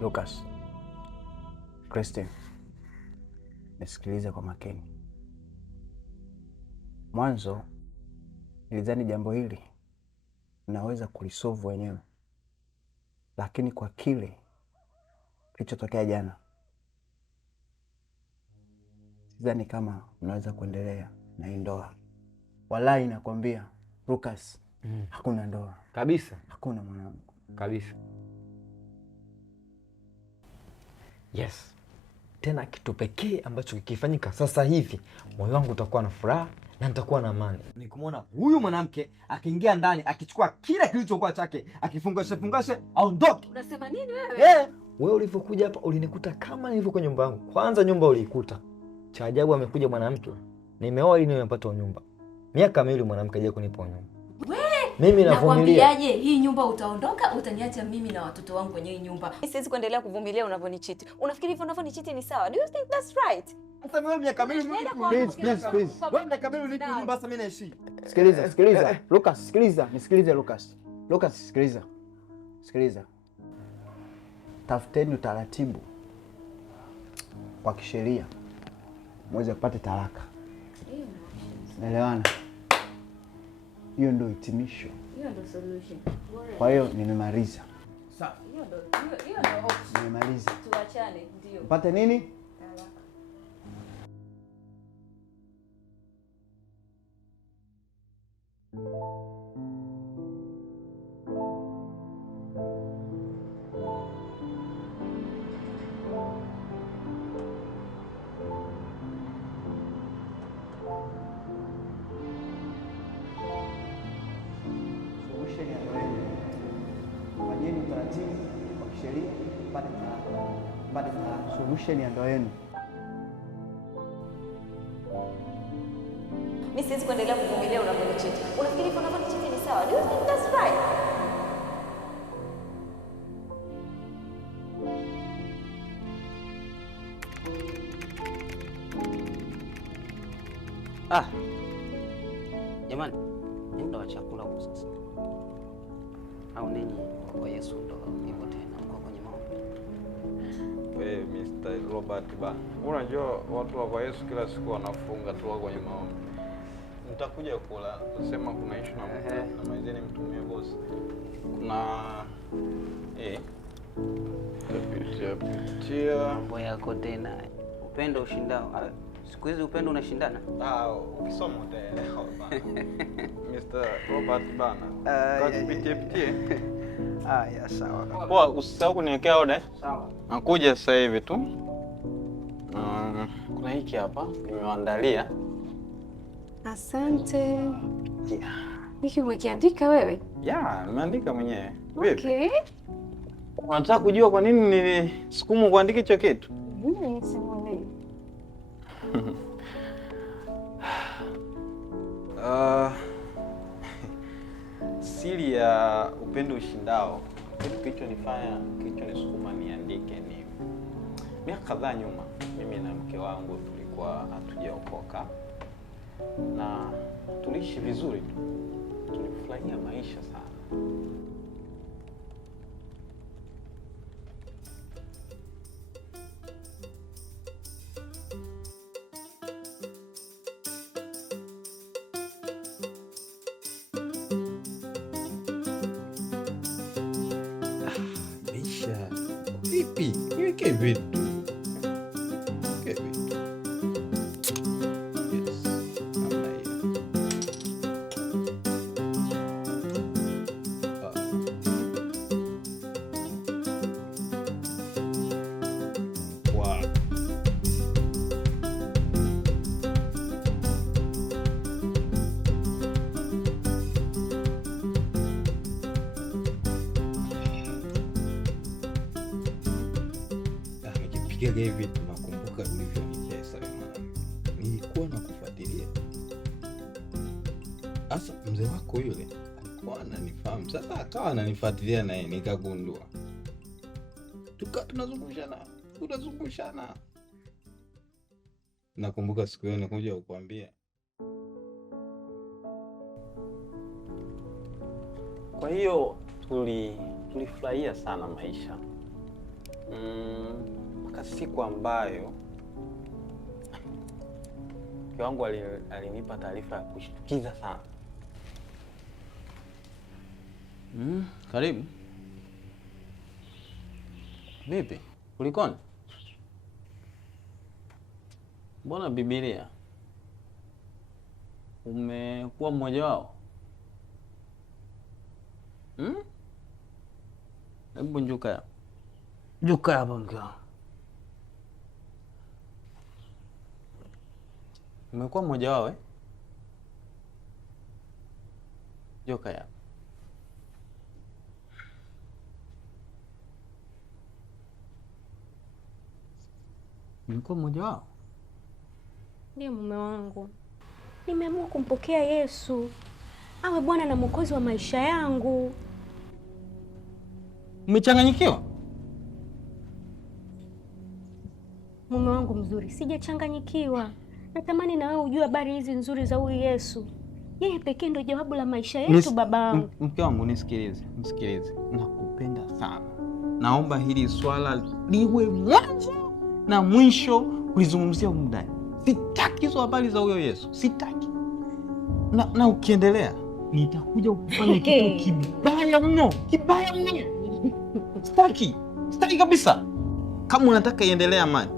Lucas, Christine, nisikilize kwa makini. Mwanzo nilidhani jambo hili naweza kulisolve wenyewe, lakini kwa kile kilichotokea jana, sidhani kama mnaweza kuendelea na hii ndoa. Wallahi nakwambia Lucas, hakuna ndoa kabisa. Hakuna mwanangu Kabisa. Yes. Tena kitu pekee ambacho kikifanyika sasa hivi, moyo wangu utakuwa na furaha na nitakuwa na amani. Ni kumwona huyu mwanamke akiingia ndani, akichukua kila kilichokuwa chake, akifungashe aondoke. Unasema nini wewe? Wewe ulivyokuja hapa ulinikuta kama nilivyokuwa nyumba yangu. Kwanza nyumba uliikuta. Cha ajabu amekuja mwanamke. Nimeoa ili nimepata nyumba. Miaka miwili mwanamke aje kunipa nyumba. Mimi navumilia. Nakwambiaje, hii nyumba utaondoka, utaniacha mimi na watoto wangu kwenye hii nyumba. Siwezi kuendelea kuvumilia unavyonichiti. Unafikiri hivyo unavyonichiti ni sawa? Do you think that's right? Sasa wewe miaka miwili please. wewe miaka miwili unipe nyumba, sasa mimi naishi. Sikiliza. Lucas, nisikilize Lucas. Lucas, sikiliza. Tafuteni utaratibu wa kisheria muweze kupata talaka. Naelewana? Hiyo ndio hitimisho. Hiyo ndio solution. Kwa hiyo nimemaliza. Sawa. Hiyo ndio option. Nimemaliza. Tuachane, ndio. Upate nini? Talaka. Fanyeni utaratibu wa kisheria mpate talaka. Solution ya ndoa yenu. Mimi siwezi kuendelea kuvumilia unavyonichiti. Unafikiri hivyo unavyonichiti ni sawa? Do you think that's right? Jamani, muda wa chakula huu sasa. Au ninyi kwa Yesu ndo hivyo tena mko kwenye maombi? Wewe Mr. Robert bana. Unajua watu wa Yesu kila siku wanafunga tu kwenye maombi. Mtakuja kula, tusema kuna issue na mtu na maizeni mtumie boss. Kuna pitia mambo yako tena. Upendo ushindao. Siku hizi upendo unashindana? Ukisoma utaelewa bana. Mr. Robert bana. Kakipitie. Ya sawa. Poa, usisahau kuniwekea order. Sawa. Nakuja sasa hivi tu. Kuna hiki hapa nimewaandalia. Asante. Yeah. Hiki umekiandika wewe? Yeah, nimeandika mwenyewe. Vipi? Okay. Unataka kujua kwa nini nilisukumu kuandika hicho kitu? Simuoni. Siri ya upendo ushindao, kitu kilichonisukuma niandike ni miaka kadhaa nyuma, mimi na mke wangu tulikuwa hatujaokoka na tuliishi vizuri tu, tulifurahia maisha sana. Vipi? Niweke vitu. Nikipiga hivi nakumbuka ulivyonicheza mwana. Nilikuwa nakufuatilia. Asa mzee wako yule alikuwa ananifahamu. Sasa akawa ananifuatilia naye nikagundua. Tunazungushana. Nakumbuka siku hiyo nikuja kukuambia. Kwa hiyo tulifurahia sana maisha. mpaka siku ambayo mke wangu alinipa taarifa ya kushtukiza sana. Karibu. Vipi? Kulikoni? Mbona Biblia? Umekuwa mmoja wao? Hebu njuka hapa. Juka hapa mke wangu. Umekuwa mmoja wao Joka hapa. Umekuwa mmoja wao? Ndiyo mume wangu. Nimeamua kumpokea Yesu awe Bwana na Mwokozi wa maisha yangu. Umechanganyikiwa? Mume wangu mzuri, sijachanganyikiwa. Natamani na wewe ujue habari hizi nzuri za huyu Yesu. Yeye pekee ndio jawabu la maisha yetu babangu. Mke wangu nisikilize. Nakupenda sana. Naomba hili swala liwe mwanzo na mwisho kulizungumzia humu ndani. Sitaki hizo habari za huyo Yesu. Sitaki. Na ukiendelea nitakuja kufanya kitu kibaya mno. Sitaki kabisa. Kama unataka iendelee amani,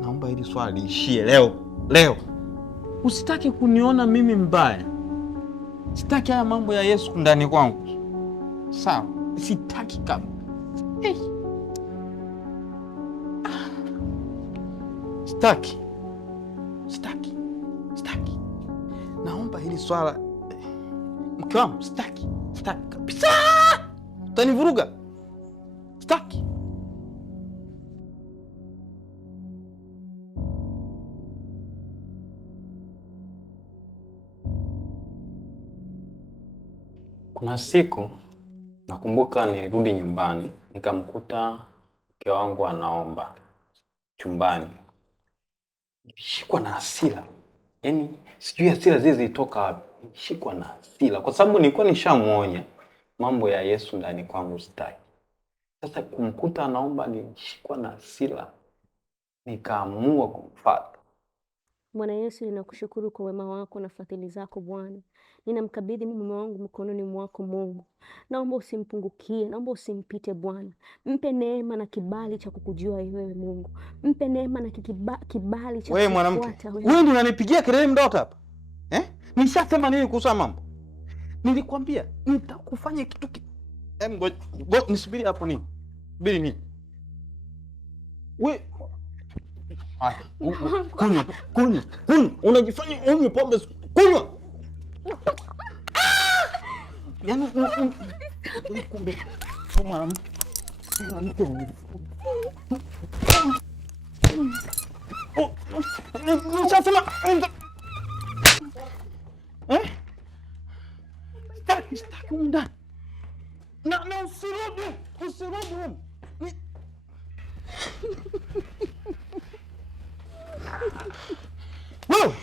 naomba hili swala liishie leo. Usitaki kuniona mimi mbaya. Sitaki haya mambo ya Yesu ndani kwangu. Sawa? Sitaki kama. Sitaki. Naomba hili swala. Mke wangu, sitaki kabisa. Utanivuruga. Sitaki. Kuna siku nakumbuka nilirudi nyumbani, nikamkuta mke wangu anaomba chumbani. Nilishikwa na hasira. Yaani sijui hasira zile zilitoka wapi. Nilishikwa na hasira kwa sababu nilikuwa nishamuonya mambo ya Yesu ndani kwangu sitaki. Sasa kumkuta anaomba nilishikwa na hasira. Nikaamua kumfuata. Bwana Yesu, ninakushukuru kwa wema wako na fadhili zako Bwana. Ninamkabidhi mume wangu mkononi mwako Mungu. Naomba usimpungukie, naomba usimpite Bwana. Mpe neema na kibali cha kukujua wewe Mungu. Mpe neema na kibali cha wewe mwanamke. Wewe ndio unanipigia kelele mdoto hapa. Nishasema nini kuhusu mambo? Nilikwambia nitakufanya kitu ngoja nisubiri hapo nini? Subiri nini? Wewe kunywa. Unajifanya unywe pombe. Kunywa. Yaani kumbe mwanamke. Nishasema Sitaki undani. Na usirudi. Wewe,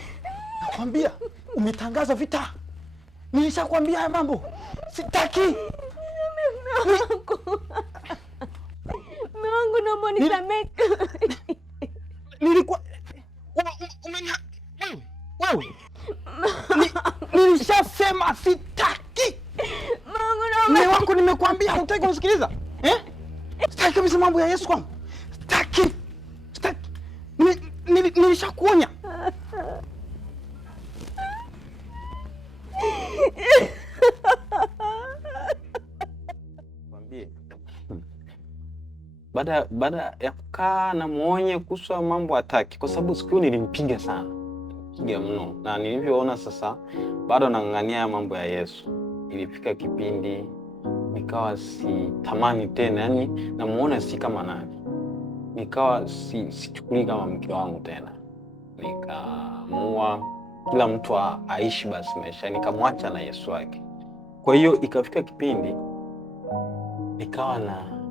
nakwambia umetangaza vita. Nilishakwambia haya mambo. Sitaki. Mume wangu naomba nisamehe. Nilikuwa wewe. Nilishasema sitaki. Mume wako nimekwambia hutaki kunisikiliza. Sitaki kabisa mambo ya Yesu kwangu. Sitaki. Nilishakuonya. Mwambie. Baada ya kukaa na muonye kuhusu mambo hataki, kwa sababu siku nilimpiga sana. Piga mno. Na nilivyoona sasa bado nang'ang'ania mambo ya Yesu. Ilifika kipindi nikawa si tamani tena, yani namuona si kama nani. Nikawa sichukuli kama mke wangu tena. Nikaamua kila mtu aishi basi maisha, nikamwacha na Yesu wake. Kwa hiyo ikafika kipindi nikawa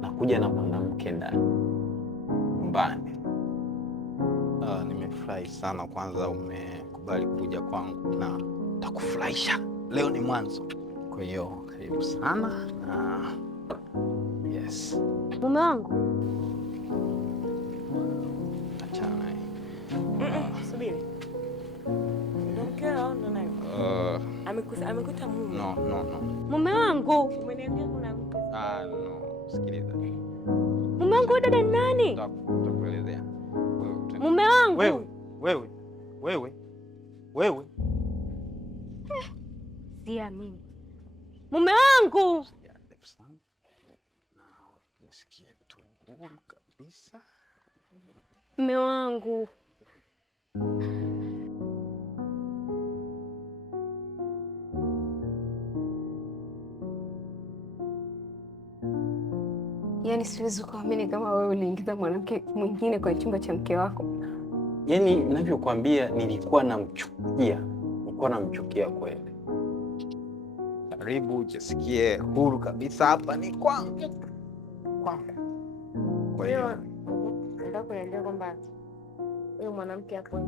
nakuja na mwanamke ndani nyumbani. Nimefurahi sana kwanza umekubali kuja kwangu na nitakufurahisha. Leo ni mwanzo. Kwa hiyo karibu sana. Yes. Mume wangu, Subiri. Ndio mkeo au ndo naye? Amekuta mume. No. Mume wangu. Umeniambia kuna mke. No. Sikiliza. Mume wangu dada ni nani? Nitakuelezea. Mume wangu. Wewe. Siamini. Mume wangu. Nisikie tu kabisa. Mume wangu. Yaani siwezi kuamini kama wewe uliingiza mwanamke mwingine kwa chumba cha mke wako. Yaani ninavyokuambia nilikuwa namchukia kweli. Karibu, jisikie huru kabisa, hapa ni kwangu. Kwa hiyo ndio kuelezea kwamba huyo mwanamke hapo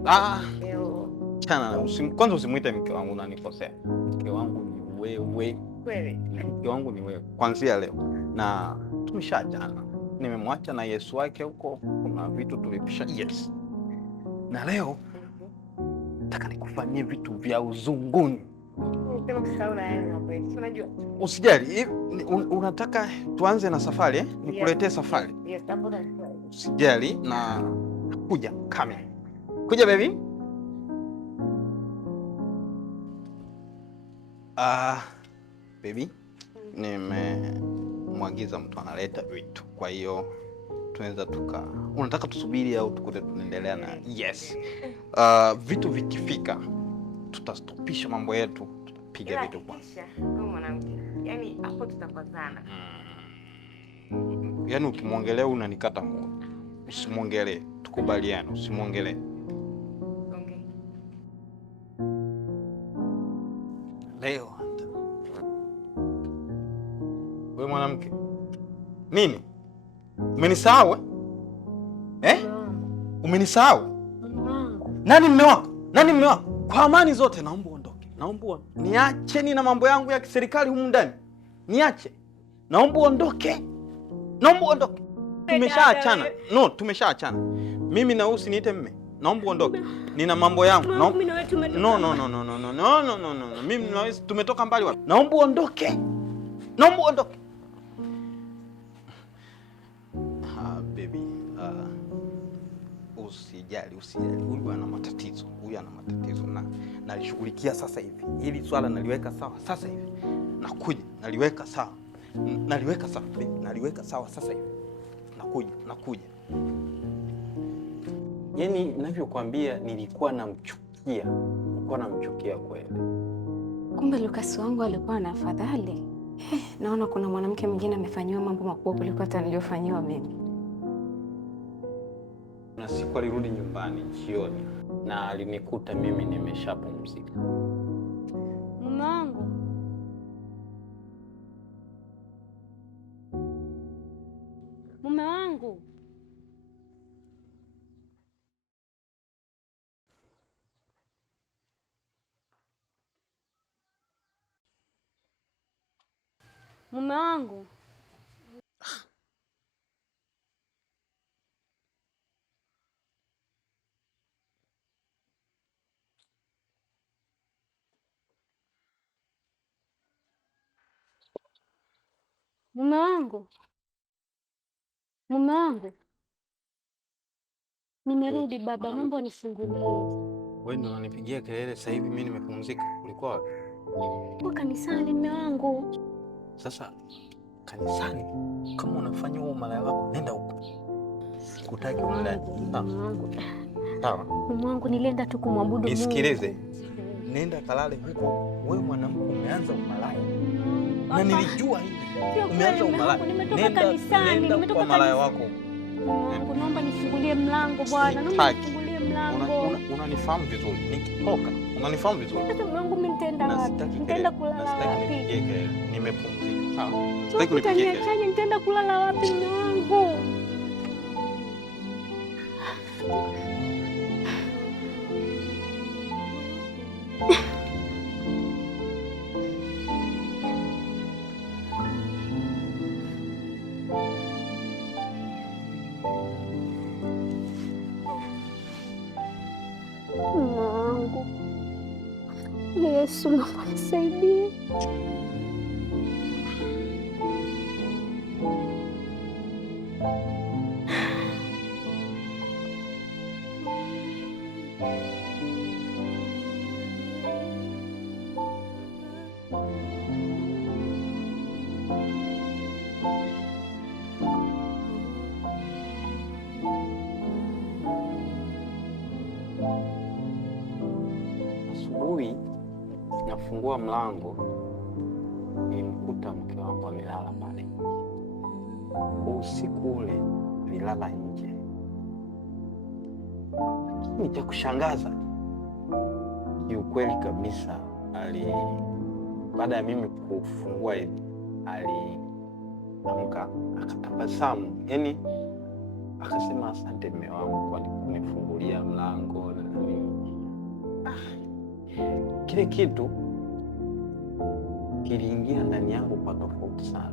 kwanza usimuite mke wangu, unanikosea. Mke wangu ni wewe. Kweli? Mke wangu ni wewe kuanzia leo, na tumeshaachana. Nimemwacha na Yesu wake huko, kuna vitu tulipisha. Yes. Na leo nataka nikufanyie vitu vya uzunguni. Unajua? Usijali. Unataka tuanze na safari Nikuletee safari? Yes, usijali, na kuja kame. Kuja baby. Baby, nimemwagiza mtu analeta vitu. Kwa hiyo tunaweza unataka tusubiri au tukute tunaendelea na? Yes. Vitu vikifika tutastopisha mambo yetu, tutapiga vitu kwanza. Mwanamke. Yaani hapo tutapatana. Yaani ukimwongelea unanikata moyo. Usimwongelee, tukubaliane, usimwongelee. Okay. Leo wewe mwanamke, nini? Umenisahau Umenisahau? Nani mume wako? Kwa amani zote naomba uondoke. Niache na mambo yangu ya kiserikali humu ndani. Niache. Naomba uondoke. Tumeshaachana. No, tumeshaachana. Mimi na usiniite mme. Naomba uondoke. Nina mambo yangu. No. Mimi na wewe tumetoka mbali wapi? Naomba uondoke. Baby, usijali. Huyu ana matatizo. Na nalishughulikia sasa hivi. Hili swala naliweka sawa sasa hivi. Nakuja, naliweka sawa. Naliweka sawa sasa hivi. Nakuja. Yaani ninavyokuambia nilikuwa namchukia kweli. Kumbe Lucas wangu alikuwa na afadhali. Naona kuna mwanamke mwingine amefanyiwa mambo makubwa kuliko hata niliyofanyiwa mimi. Na siku alirudi nyumbani jioni na alinikuta mimi nimeshapumzika. Mume wangu. Mume wangu. Mume wangu. Mume wangu. Nimerudi baba, naomba unifungulie. Wewe ndio unanipigia kelele sasa hivi, mimi nimepumzika. Ulikuwa wapi? Kwa kanisani mume wangu. Sasa kanisani kama unafanya huo malaya wako, nenda huko. Sikutaki umlani. Sawa. Mume wangu nilienda tu kumwabudu Mungu. Nisikilize. Nenda kalale huko. Wewe mwanamke umeanza umalaya. Na nilijua hivi. Umeanza umalaya. Nenda kwa malaya wako. Mungu, naomba nifungulie mlango bwana. Naomba nifungulie mlango. Unanifahamu vizuri. Nikitoka, unanifahamu vizuri. Sasa mlango mimi nitaenda wapi? Nitaenda kulala wapi? Nimepumzika. Sawa. Sitaki kunipigia kelele. Nitaenda kulala wapi mume wangu? Yesu, naomba nisaidie. Asubuhi nafungua mlango, nilimkuta mke wangu amelala pale. Usiku ule nilala nje. Lakini cha kushangaza, kiukweli kabisa, baada ya mimi kufungua hivi, aliamka akatabasamu. Yaani akasema asante mume wangu kwa kunifungulia mlango na nini. Kile kitu kiliingia ndani yangu kwa tofauti sana.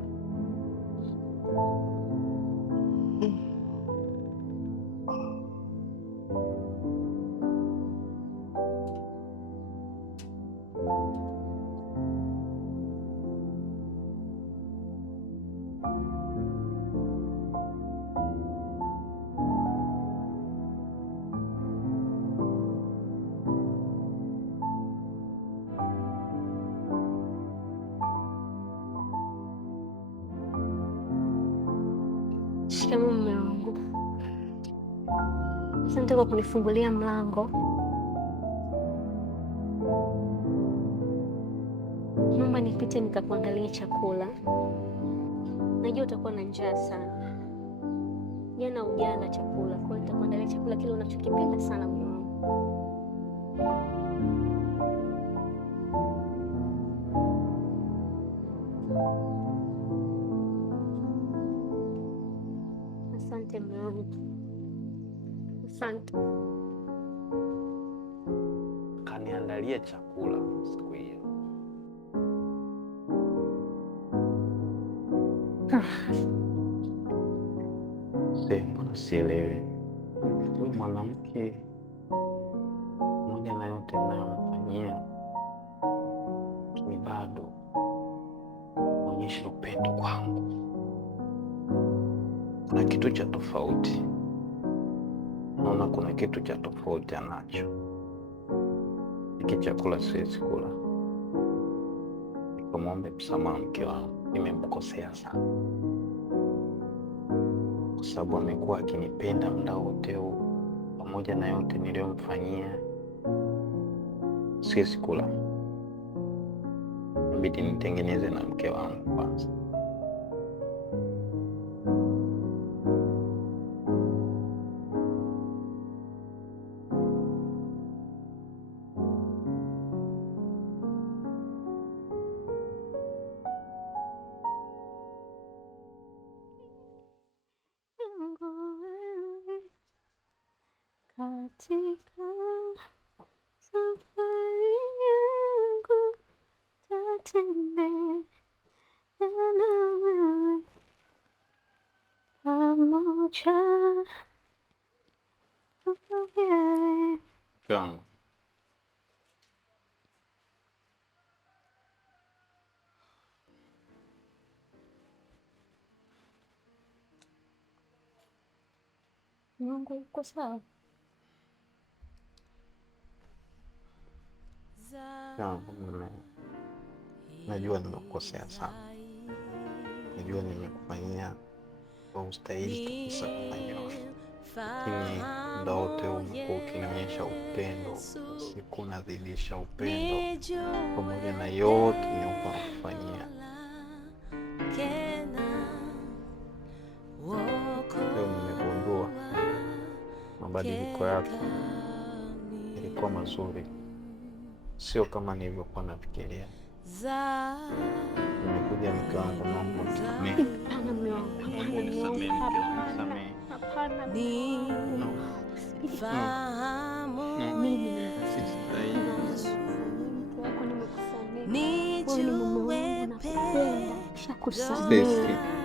Shikamoo mume wangu. Asante kwa kunifungulia mlango. Naomba nipite nikakuangalia chakula. Najua utakuwa na njaa sana. Jana hujala chakula, kwa hiyo nitakuandalia chakula kile unachokipenda sana mume wangu. Asante mume wangu. Asante. Kaniandalia chakula siku hiyo. Mbona sielewi? Huyu mwanamke mmoja na yote nayomfanyia, lakini bado onyesha upendo kwangu. Kuna kitu cha tofauti. Naona kuna kitu cha tofauti anacho. Hiki chakula siwezi kula. Nikamwombe msamaha mke wangu, nimemkosea sana, kwa sababu amekuwa akinipenda muda wote huu. Pamoja na yote niliyomfanyia, siwezi kula. Inabidi nitengeneze na mke wangu kwanza. Katika safari yangu tatembea na wewe pamoja. Kama Mungu uko sawa? najua nimekukosea sana. Najua nimekufanyia kwa ustahili kabisa kufanyiwa, lakini muda wote umekuwa ukinionyesha upendo. Siku unazidisha upendo pamoja na yote nilikuwa nakufanyia. Leo nimegundua mabadiliko yako yalikuwa mazuri, sio kama nilivyokuwa nafikiria. Nimekuja mke wangu, naomba unisamehe. Hapana mume wangu, Unisamehe. hapana.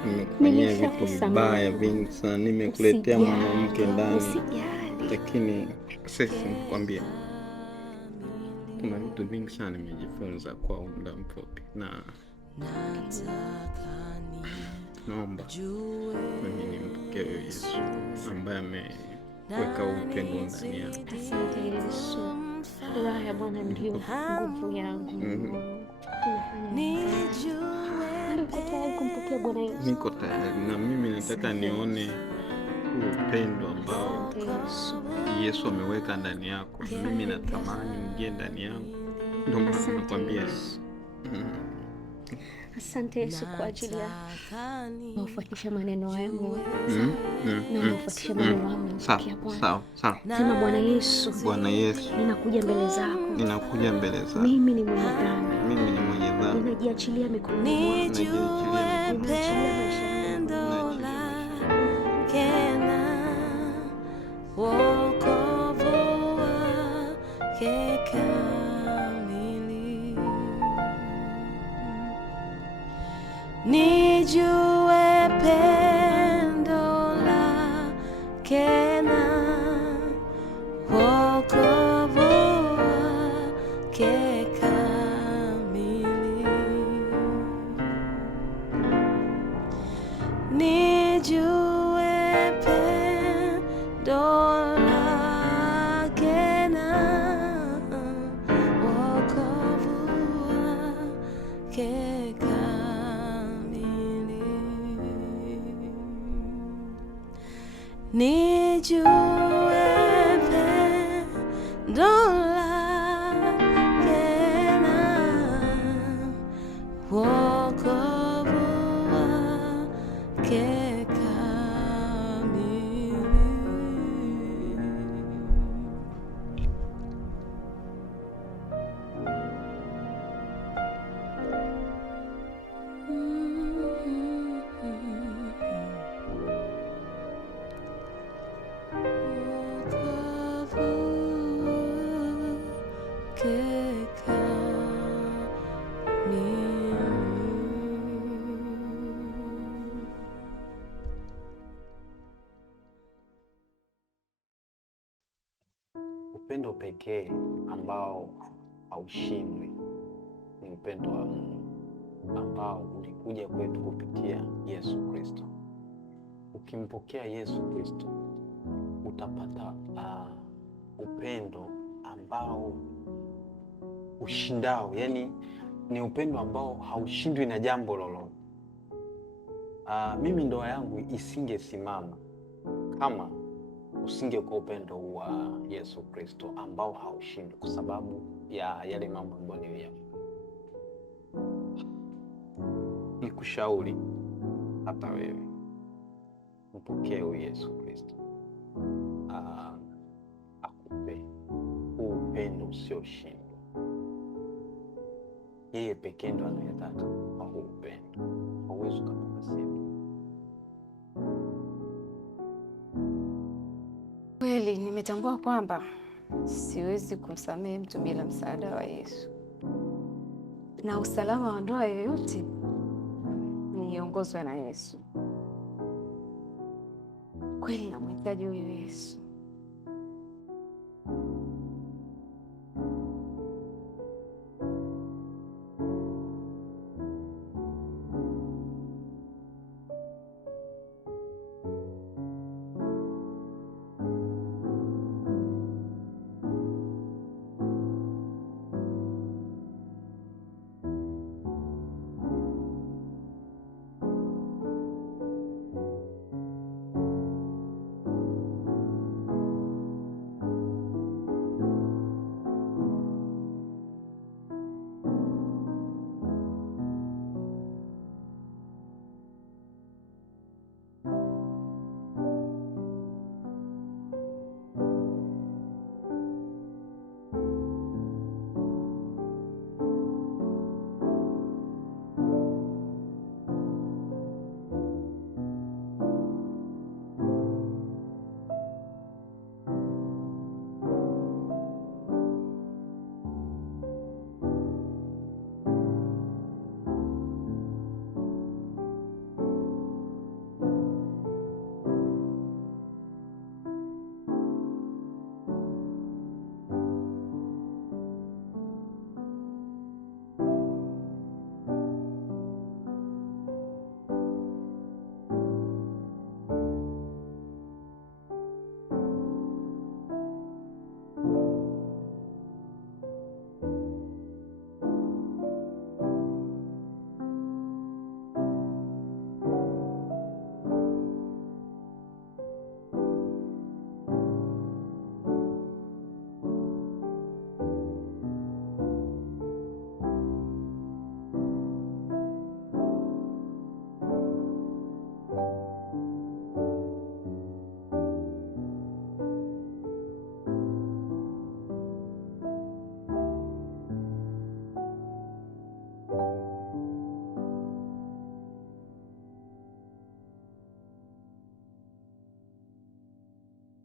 Nimekufanyia vitu vibaya vingi sana, nimekuletea mwanamke ndani, lakini sasa nikwambia, kuna vitu vitu vingi sana nimejifunza kwa muda mfupi, na naomba mimi nimpokee Yesu ambaye ameweka upendo ndani yangu. Asante Yesu. Furaha ya Bwana ndio nguvu yangu. Niko tayari kumpokea Bwana Yesu. Niko tayari, na mimi nataka nione upendo ambao Yesu ameweka ndani yako. Mimi natamani ingie ndani yangu. Ndio maana nakwambia. Asante Yesu kwa ajili ya kufuatisha maneno yangu. Na kufuatisha maneno yangu. Sawa. Sema Bwana Yesu. Bwana Yesu. Ninakuja mbele zako. Ninakuja mbele zako. Mimi ni mwenye dhambi. Mimi ni mwenye dhambi. Ninajiachilia mikononi mwako. Ninajiachilia maisha yangu. Nijue pendo lake na wokovu wake kamili. Nijue pendo lake na wokovu wake kamili. Nijue pendo lake na wokovu wake kamili. Upendo pekee ambao haushindwi ni upendo wa Mungu ambao ulikuja kwetu kupitia Yesu Kristo. Ukimpokea Yesu Kristo utapata upendo ambao ushindao, yani ni upendo ambao haushindwi na jambo lolote. Mimi ndoa yangu isingesimama kama usingekuwa upendo wa Yesu Kristo ambao haushindwi, kwa sababu ya yale mambo ambayo niliyafanya. Nikushauri hata wewe mpokee Yesu Kristo, akupe upendo usioshindwa. Yeye pekee ndo anayetaka upendo, hauwezi kupata sehemu. Kweli nimetambua kwamba siwezi kumsamehe mtu bila msaada wa Yesu, na usalama wa ndoa yoyote niongozwe na Yesu. Kweli namhitaji huyu Yesu.